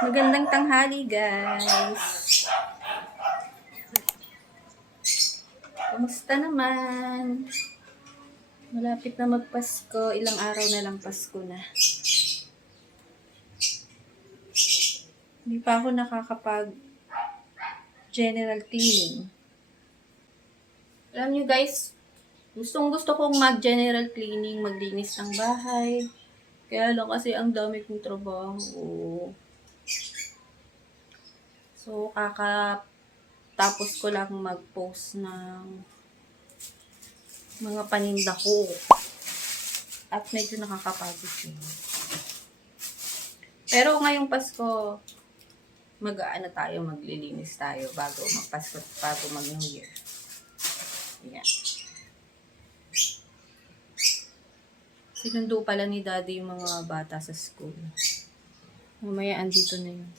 Magandang tanghali, guys. Kamusta naman? Malapit na magpasko. Ilang araw na lang Pasko na. Hindi pa ako nakakapag general cleaning. Alam nyo, guys, gusto kong mag-general cleaning, maglinis ng bahay. Kaya lang kasi ang dami kong trabaho. So, tapos ko lang mag-post ng mga paninda ko. At medyo nakakapagod yun. Pero ngayong Pasko, maglilinis tayo bago magpasko, bago mag-New Year. Yan. Sinundo pala ni Daddy yung mga bata sa school. Mamaya andito na yun.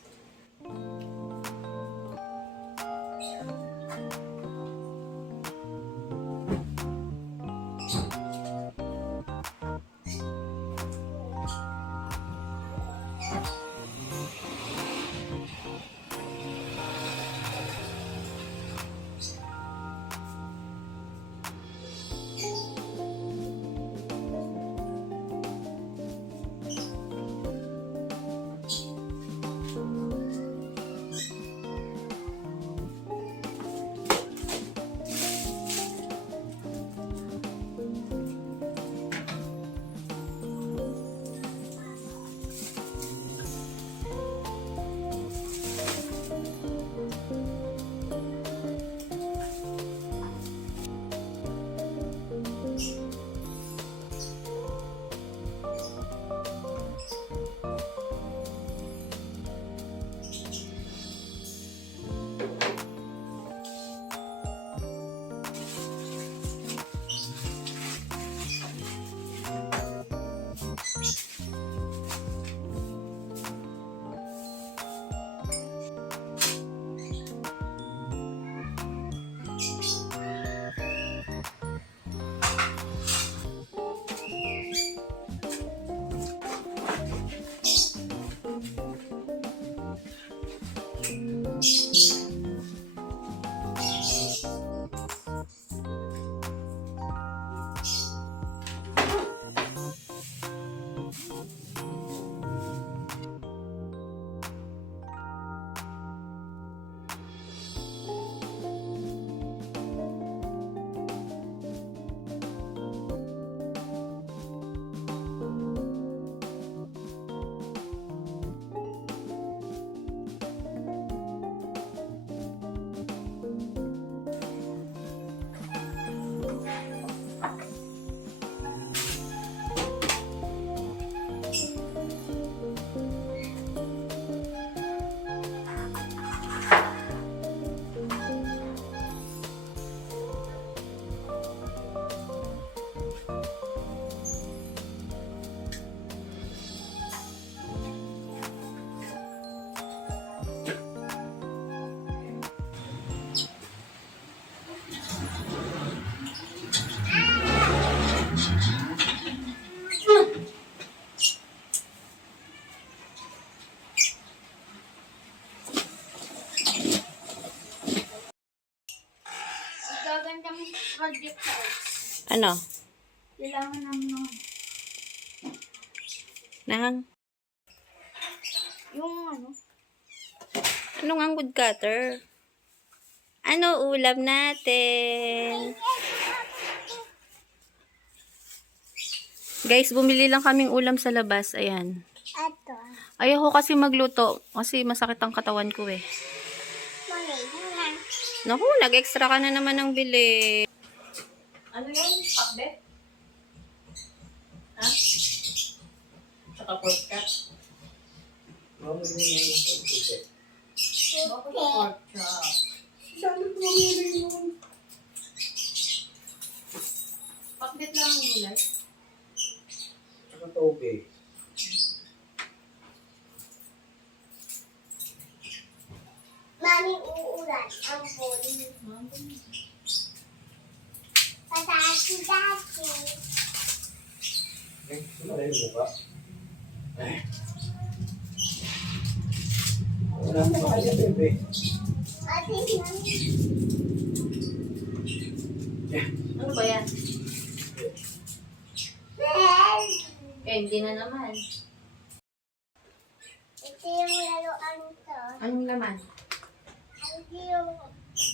Project Ano? kailangan namin yung Anong ang wood cutter? Ano ulam natin? Guys, bumili lang kaming ulam sa labas. Ayan. ito. Ayoko kasi magluto. Kasi masakit ang katawan ko eh. Naku, nag-extra ka na naman ng bili. Ano yun? Pakbet? Ha? Tsaka pork chop? Bakit pork chop? Sabi ko mamili yun. Pakbet lang ang gulay. Tsaka toge. Mami, uulan ang boli. Pataki-daki. Sumala yung mukha. Wala pa kaya, bebe. Ate, Ano ba yan? Well, Candy na naman. ito yung laruan to. Anong laman? Ito yung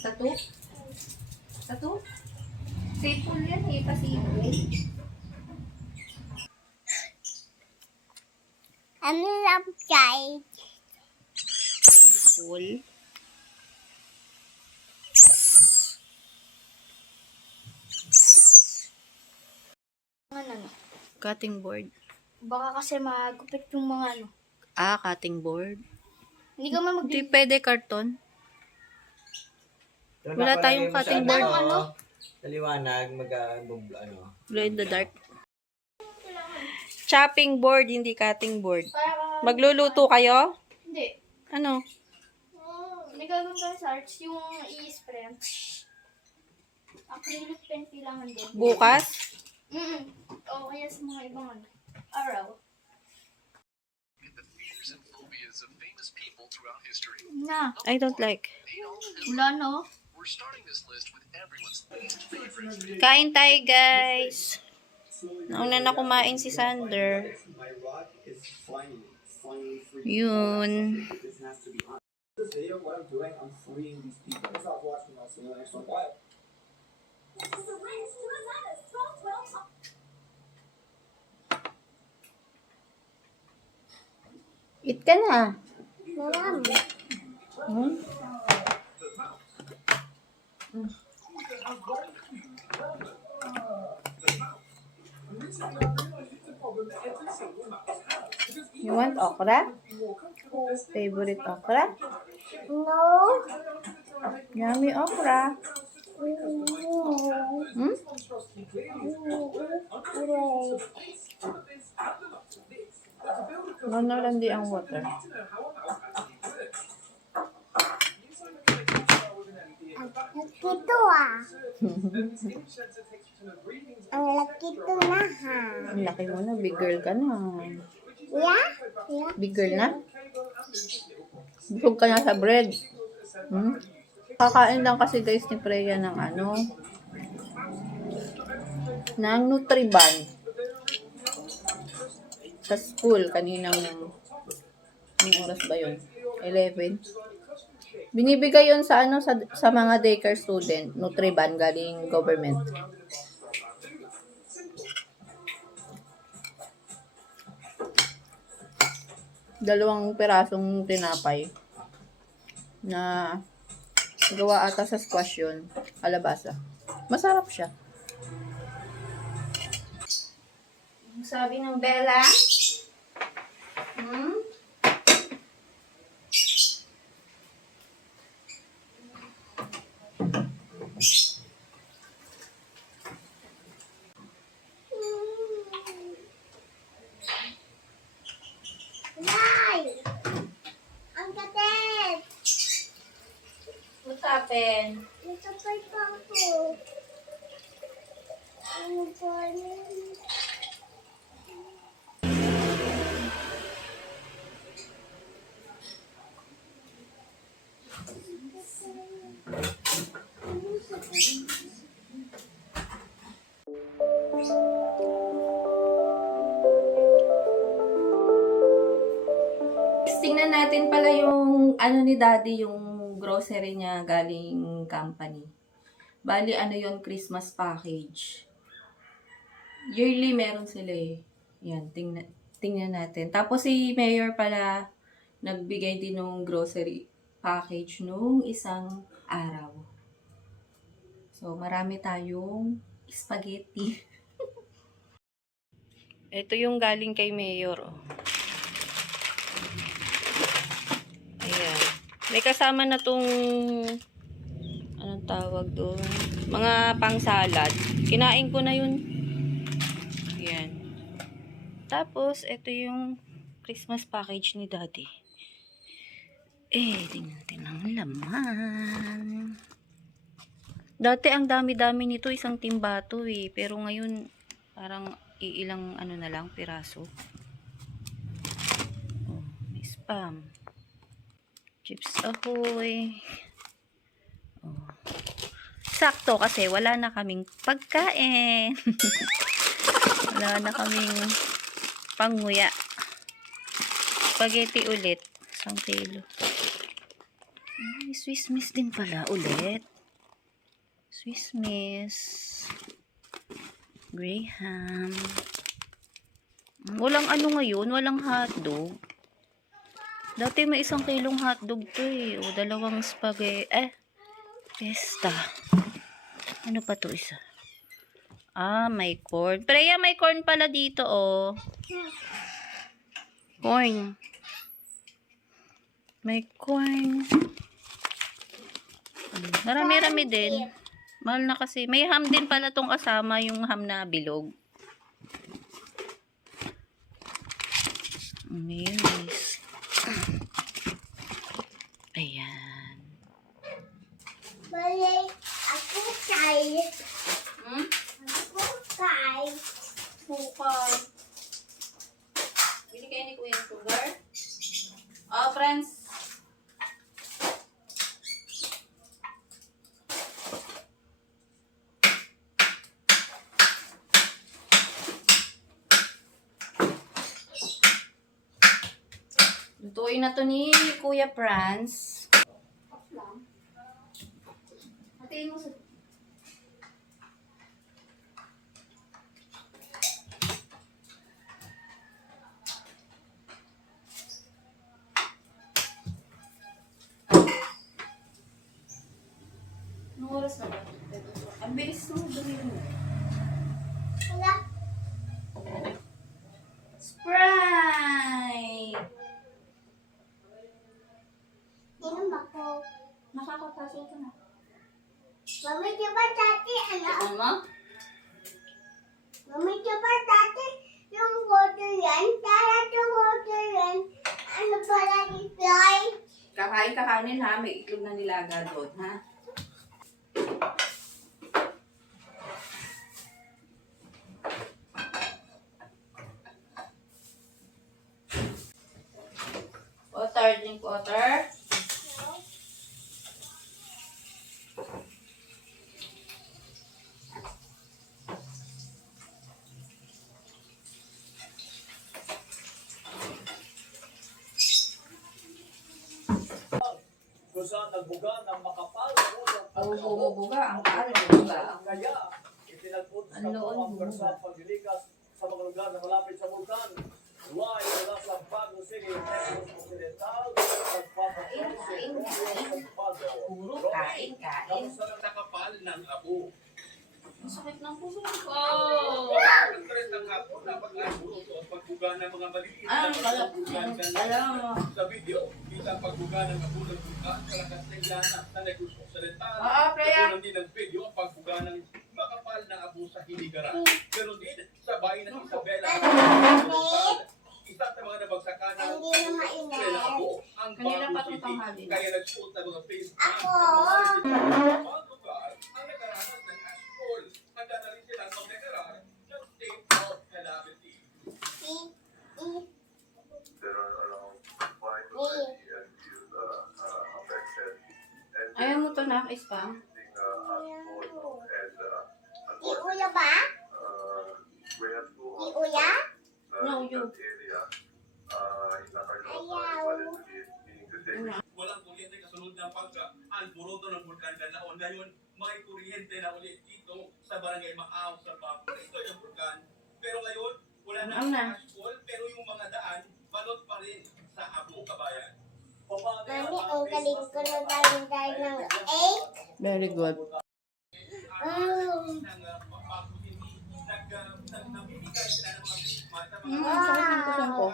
Tattoo? Tattoo? Sipol yan eh, pasipol. ano lang guys. Sipol? Ano? Cutting board. Baka kasi magupit yung mga ano. Ah, cutting board. Hindi ka man Hindi pwede karton. Wala tayong cutting board. Naliwanag, ano. Glow in the dark. Chopping board, hindi cutting board. Magluluto kayo? Hindi. Ano? Nagagawin kami sa arts yung i-spray. Acrylic paint kailangan din. Bukas? O kaya sa mga ibang ano. Araw. The fears and phobias of famous people throughout history. Na. I don't like. Adolf Hitler. Wala no? We're starting this list with everyone's least favorite. Kain tayo, guys. Nauna na kumain si Sander. Yun. This video, what I'm doing, I'm freeing these people. Stop watching. I'll see you in the next one. Bye. Eat ka na. Marami. Hmm? You want okra? Favorite okra? No. Yummy okra. Hmm? No, landi ang water. Laki ah. Ang laki to na ha. Ang laki mo na. Big girl ka na. Yeah? Yeah? Big girl na? Busog ka na sa bread. Hmm? Kakain lang kasi guys ni Freya ng ano, ng Nutriban sa school kaninang anong oras ba yun? 11. Binibigay yun sa ano sa mga daycare student, Nutriban galing government. Dalawang pirasong tinapay na gawa ata sa squash yun, alabasa. Masarap siya. Sabi ng Bella? Hmm? Yay! Ang katet! What's happened? Nasapay pa ako. Ano po yun? Tingnan natin pala yung ano ni Daddy, yung grocery niya galing company. Bali, ano yon, Christmas package. Yearly meron sila eh. Yan, tingnan natin. Tapos si Mayor pala nagbigay din ng grocery package nung isang araw. So, marami tayong spaghetti. Ito yung galing kay Mayor. Oh. Ayan. May kasama na tong anong tawag doon? Mga pang-salad. Kinain ko na yun. Ayan. Tapos, ito yung Christmas package ni Daddy. Tingnan natin ang laman. Dati, ang dami-dami nito. Isang timba to eh. Pero ngayon, parang iilang ano na lang, piraso. Oh, may spam. Chips Ahoy. Oh. Sakto kasi wala na kaming pagkain. Wala na kaming panguya. Spaghetti ulit. 1 kilo. Ay, Swiss Miss din pala ulit. Swiss Miss. Graham. Walang ano ngayon, walang hotdog. Dati may 1 kilong hotdog to eh. O 2 spaghetti. Pesta. Ano pa to isa? Ah, may corn. Preya, may corn pala dito, oh. Corn. May corn. Marami-rami din. Mahal na kasi. May ham din pala tong kasama, yung ham na bilog. Mayonnaise. Ayan. Balik ako tayo. Hmm? Ako tayo. Sukal. Bili kayo ni Kuya ng sugar? Oh, friends. Lutuin na to ni Kuya Franz. Hatiin mo sa... Anong oras na ba? Ang bilis mo, gawin mo. Wala. Sprite! Inom ako. Nakakapasok ka na. Mami, di ba dati, ano? Ano? Mami, di ba dati, yung water yan? Tara yung water yan. Ano pala ni Fly? Kakain ka kanin ha, may itlog na nilaga doon ha. Water, drink water. Kung saan nagbuga ng makapal na unang Bubuga, ang kaal, bubuga. Kaya, itinagpot sa Ang loon, mga persa paglilikas sa mga lugar na malapit sa bulkan. Live mula sa Baguio City, Negros Occidental, nagpapatuloy si Julio Salvador. Puro kain. Sa nakapal ng abo. Ang sakit ng puso ko. Ang tres ng hapon na pag-abuto at pagbuga ng mga maliliit Ay, alam mo. Sa video, kita ang pagbuga ng abo ng bulkan sa lakas ng lana sa Negros Occidental. Oo, Preya. Meron din ang video ang pagbuga ng makapal na abo sa Hiligaran. Meron din sa bayan ng Isabela. Isa sa mga nabagsakan ng Hindi na mainit. tren ng abo ang Kanina pa Baguio itong tanghali. City. Kaya nagsuot ng mga face mask. Ako. Mga lugar ang nagaranas ng ashfall. Handa na rin silang mag-declarar ng state of calamity. There are around 5 to 20 LGUs affected. And Ayaw mo to na, ispa? using asphalt and Iuya ba? we have to Iuya? No, in you. that area in the Carlos Ayaw. being the same. Walang kuryente kasunod ng pagka-alboroto ng Bulkan Ganaon. Ngayon, may kuryente na ulit dito sa barangay Maaw sa Baco. Ito yung Bulkan. Pero ngayon, wala na Ano na? ashfall, pero yung mga daan, balot pa rin sa Abo Kabayan. Mami, ang galing ko na galing tayo ng A. Very good. Mm. Nagbibigay sila ng mga Sakit ng puso ko.